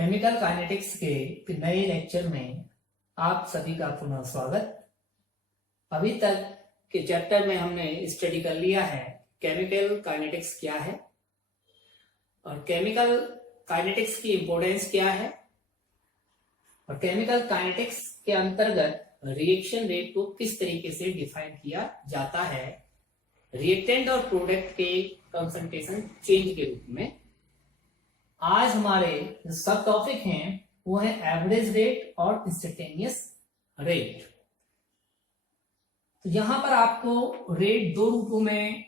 Chemical kinetics के नए lecture में आप सभी का पुनः स्वागत। अभी तक के चैप्टर में हमने स्टडी कर लिया है केमिकल काइनेटिक्स क्या है और केमिकल काइनेटिक्स की इंपॉर्टेंस क्या है और केमिकल काइनेटिक्स के अंतर्गत रिएक्शन रेट को किस तरीके से डिफाइन किया जाता है रिएक्टेंट और प्रोडक्ट के कंसंट्रेशन चेंज के रूप में। आज हमारे जो सब टॉपिक हैं वो है एवरेज रेट और इंस्टेंटेनियस रेट। तो यहां पर आपको रेट दो रूपों में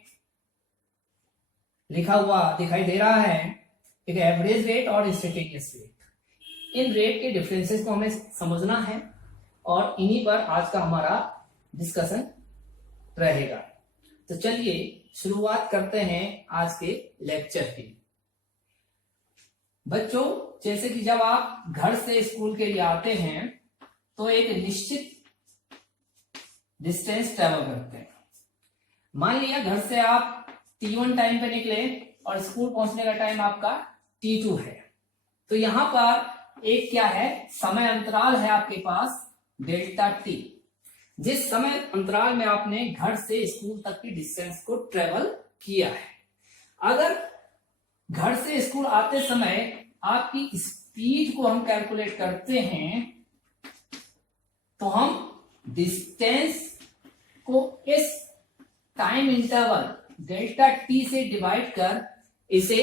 लिखा हुआ दिखाई दे रहा है, एक एवरेज रेट और इंस्टेंटेनियस रेट। इन रेट के डिफरेंसेस को हमें समझना है और इन्हीं पर आज का हमारा डिस्कशन रहेगा। तो चलिए शुरुआत करते हैं आज के लेक्चर की। बच्चों, जैसे कि जब आप घर से स्कूल के लिए आते हैं तो एक निश्चित डिस्टेंस ट्रेवल करते हैं। मान लिया घर से आप T1 टाइम पे निकले और स्कूल पहुंचने का टाइम आपका T2 है। तो यहां पर एक क्या है, समय अंतराल है आपके पास डेल्टा टी। जिस समय अंतराल में आपने घर से स्कूल तक की डिस्टेंस को ट्रेवल किया है, अगर घर से स्कूल आते समय आपकी स्पीड को हम कैलकुलेट करते हैं तो हम डिस्टेंस को इस टाइम इंटरवल डेल्टा टी से डिवाइड कर इसे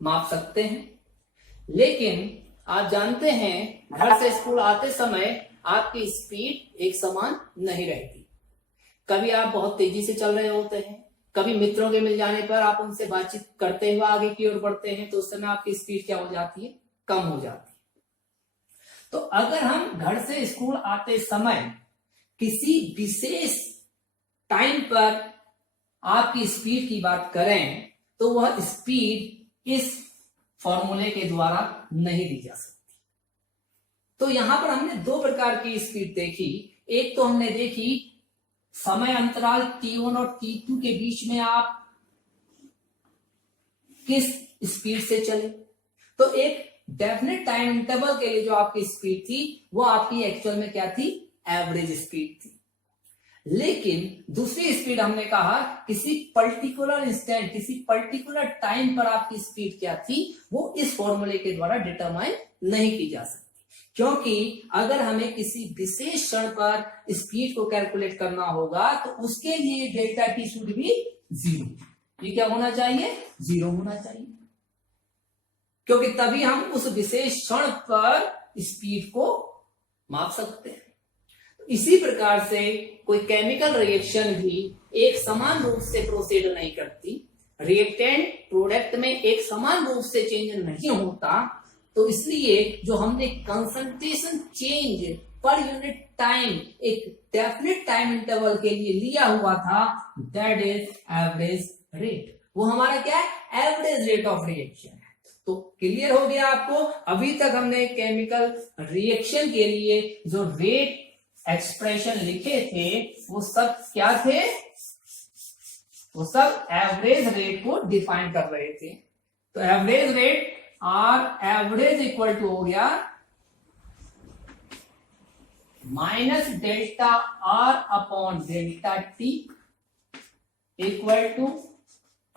माप सकते हैं। लेकिन आप जानते हैं घर से स्कूल आते समय आपकी स्पीड एक समान नहीं रहती। कभी आप बहुत तेजी से चल रहे होते हैं, कभी मित्रों के मिल जाने पर आप उनसे बातचीत करते हुए आगे की ओर बढ़ते हैं, तो उस समय आपकी स्पीड क्या हो जाती है, कम हो जाती है। तो अगर हम घर से स्कूल आते समय किसी विशेष टाइम पर आपकी स्पीड की बात करें तो वह स्पीड इस फॉर्मूले के द्वारा नहीं दी जा सकती। तो यहां पर हमने दो प्रकार की स्पीड देखी। एक तो हमने देखी समय अंतराल T1 और T2 के बीच में आप किस स्पीड से चले। तो एक डेफिनेट टाइम इंटरवल के लिए जो आपकी स्पीड थी वो आपकी एक्चुअल में क्या थी, एवरेज स्पीड थी। लेकिन दूसरी स्पीड हमने कहा किसी पर्टिकुलर इंस्टेंट, किसी पर्टिकुलर टाइम पर आपकी स्पीड क्या थी वो इस फॉर्मूले के द्वारा डिटरमाइन नहीं की जा सकती। क्योंकि अगर हमें किसी विशेष क्षण पर स्पीड को कैलकुलेट करना होगा तो उसके लिए delta T should be zero. ये क्या होना चाहिए, जीरो होना चाहिए, क्योंकि तभी हम उस विशेष क्षण पर स्पीड को माप सकते हैं। तो इसी प्रकार से कोई केमिकल रिएक्शन भी एक समान रूप से प्रोसीड नहीं करती, रिएक्टेंट प्रोडक्ट में एक समान रूप से चेंज नहीं होता। तो इसलिए जो हमने concentration change per unit time एक डेफिनेट टाइम इंटरवल के लिए लिया हुआ था, दैट इज एवरेज रेट। वो हमारा क्या है, एवरेज रेट ऑफ रिएक्शन है। तो क्लियर हो गया आपको। अभी तक हमने केमिकल रिएक्शन के लिए जो रेट एक्सप्रेशन लिखे थे वो सब क्या थे, वो सब एवरेज रेट को डिफाइन कर रहे थे। तो average rate R average equal to हो गया minus delta R upon delta T equal to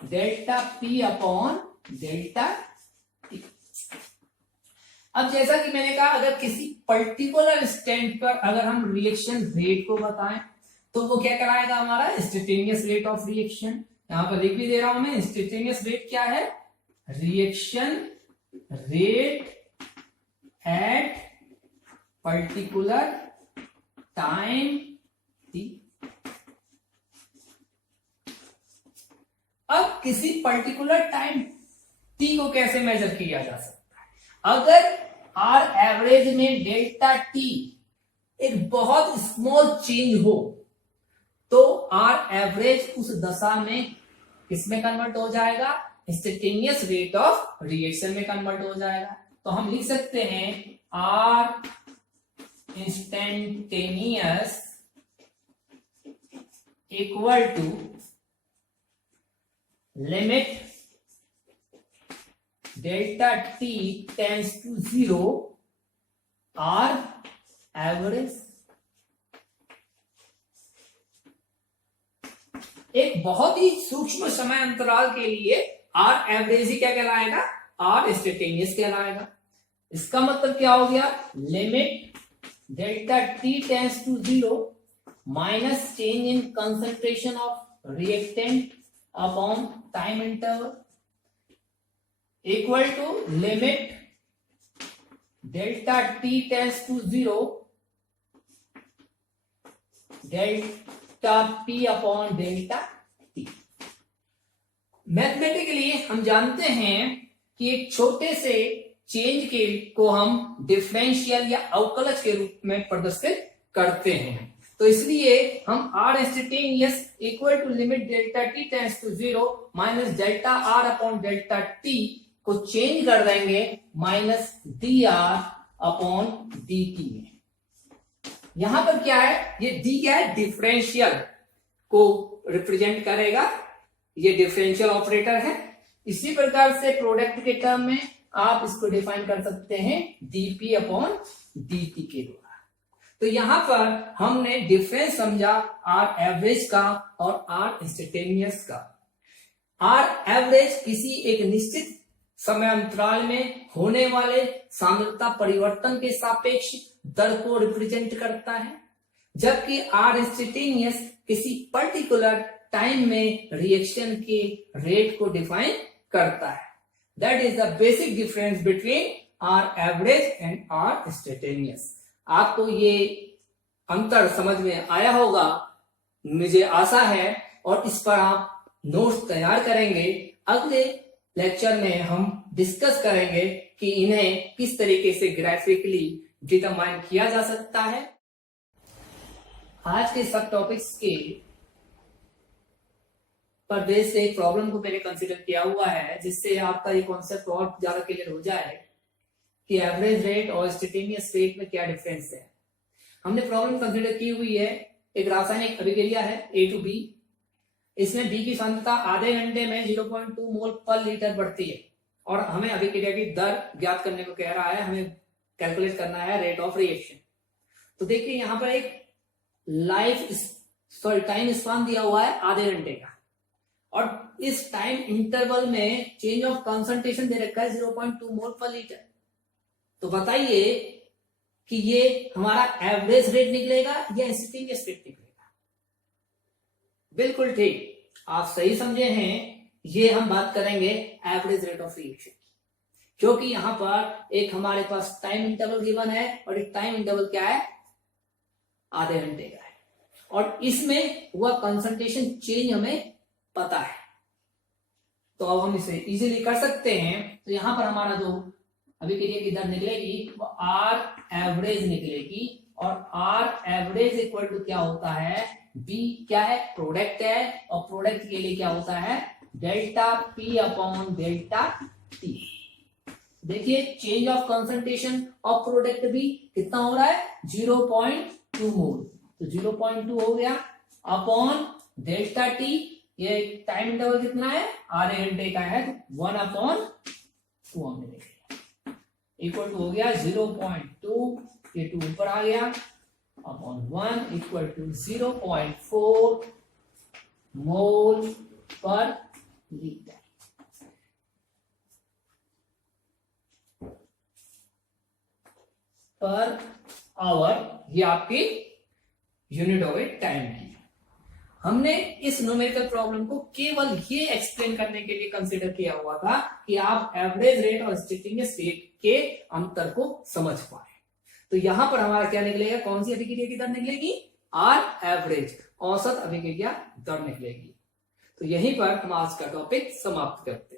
delta P upon delta T. अब जैसा कि मैंने कहा, अगर किसी पर्टिकुलर स्टैंड पर अगर हम रिएक्शन रेट को बताएं तो वो क्या कराएगा, हमारा इंस्टेंटेनियस रेट ऑफ रिएक्शन। यहां पर लिख भी दे रहा हूं मैं, इंस्टेंटेनियस रेट क्या है, reaction rate at particular time T. अब किसी पर्टिकुलर टाइम टी को कैसे मेजर किया जा सकता है। अगर आर एवरेज में डेल्टा टी एक बहुत स्मॉल चेंज हो तो आर एवरेज उस दशा में किसमें कन्वर्ट हो जाएगा, इंस्टेंटेनियस रेट ऑफ रिएक्शन में कन्वर्ट हो जाएगा। तो हम लिख सकते हैं R instantaneous equal to limit delta T tends to 0 R average. एक बहुत ही सूक्ष्म समय अंतराल के लिए आर एवरेज ही क्या कहलाएगा, आर इंस्टेंटेनियस कहलाएगा। इसका मतलब क्या हो गया, limit delta T tends to 0 minus change in concentration of reactant upon time interval equal to limit delta T tends to 0 delta P upon delta T. Mathematically हम जानते हैं कि एक छोटे से चेंज के को हम डिफरेंशियल या अवकलज के रूप में प्रदर्शित करते हैं। तो इसलिए हम R instantaneous equal to limit delta T tends to 0 minus delta R upon delta T को चेंज कर देंगे minus D R upon D T में। यहां पर क्या है, ये डी क्या है, डिफरेंशियल को रिप्रेजेंट करेगा, ये डिफरेंशियल ऑपरेटर है। इसी प्रकार से प्रोडक्ट के टर्म में आप इसको डिफाइन कर सकते हैं dp अपॉन dt के द्वारा। तो यहां पर हमने डिफरेंस समझा आर एवरेज का और आर इंस्टेंटेनियस का। आर एवरेज किसी एक निश्चित समय अंतराल में होने वाले सांद्रता परिवर्तन के सापेक्ष दर को रिप्रेजेंट करता है, जबकि आर इंस्टेंटेनियस किसी पर्टिकुलर टाइम में रिएक्शन के रेट को डिफाइन करता है। That is the basic difference between R average and R instantaneous. आपको ये अंतर समझ में आया होगा, मुझे आशा है, और इस पर आप नोट्स तैयार करेंगे। अगले लेक्चर में हम डिस्कस करेंगे कि इन्हें किस तरीके से ग्राफिकली डिटरमाइन किया जा सकता है। आज के सब टॉपिक्स के पर बेस से एक प्रॉब्लम को मैंने कंसीडर किया हुआ है, जिससे आपका ये कॉन्सेप्ट और ज्यादा क्लियर हो जाए कि एवरेज रेट और इंस्टेंटेनियस रेट में क्या डिफरेंस है। हमने प्रॉब्लम कंसीडर की हुई है, एक रासायनिक अभिक्रिया है A to B। इसमें B की सांद्रता आधे घंटे में 0.2 मोल पर लीटर बढ़ती है और हमें अभिक्रिया की दर ज्ञात करने को कह रहा है, हमें कैलकुलेट करना है रेट ऑफ रिएक्शन। तो देखिए यहाँ पर एक टाइम स्पान दिया हुआ है आधे घंटे का, और इस टाइम इंटरवल में चेंज ऑफ कंसंट्रेशन दे रखा है 0.2 मोल पर लीटर। तो बताइए कि ये हमारा एवरेज रेट निकलेगा या इंस्टेंटेनियस रेट निकलेगा। बिल्कुल ठीक, आप सही समझे हैं। ये हम बात करेंगे एवरेज रेट ऑफ रिएक्शन, क्योंकि यहां पर एक हमारे पास टाइम इंटरवल गिवन है और एक टाइम इंटरवल क्या है, आधे घंटे का है, और इसमें हुआ कंसंट्रेशन चेंज हमें पता है। तो अब हम इसे इजीली कर सकते हैं। तो यहां पर हमारा जो अभिक्रिया की दर निकलेगी वो आर एवरेज निकलेगी, और आर एवरेज इक्वल टू क्या होता है, बी क्या है, प्रोडक्ट है, और प्रोडक्ट के लिए क्या होता है, delta P upon delta T. देखिए change of concentration of product भी कितना हो रहा है, 0.2 मोल। तो 0.2 हो गया अपॉन डेल्टा टी, ये टाइम इंटरवल कितना है, आधे घंटे का है, तो 1/2 हमने लिख लिया, इक्वल टू हो गया 0.2, ये 2 ऊपर आ गया, अपॉन 1 इक्वल टू 0.4 मोल पर लीटर। पर आवर ये आपकी यूनिट ऑफ टाइम है। हमने इस न्यूमेरिकल प्रॉब्लम को केवल ये एक्सप्लेन करने के लिए कंसीडर किया हुआ था कि आप एवरेज रेट और इंस्टेंटेनियस रेट के अंतर को समझ पाए। तो यहां पर हमारा क्या निकलेगा, कौन सी अभिक्रिया की दर निकलेगी, आर एवरेज, औसत अभिक्रिया दर निकलेगी। तो यहीं पर हम आज का टॉपिक समाप्त करते हैं।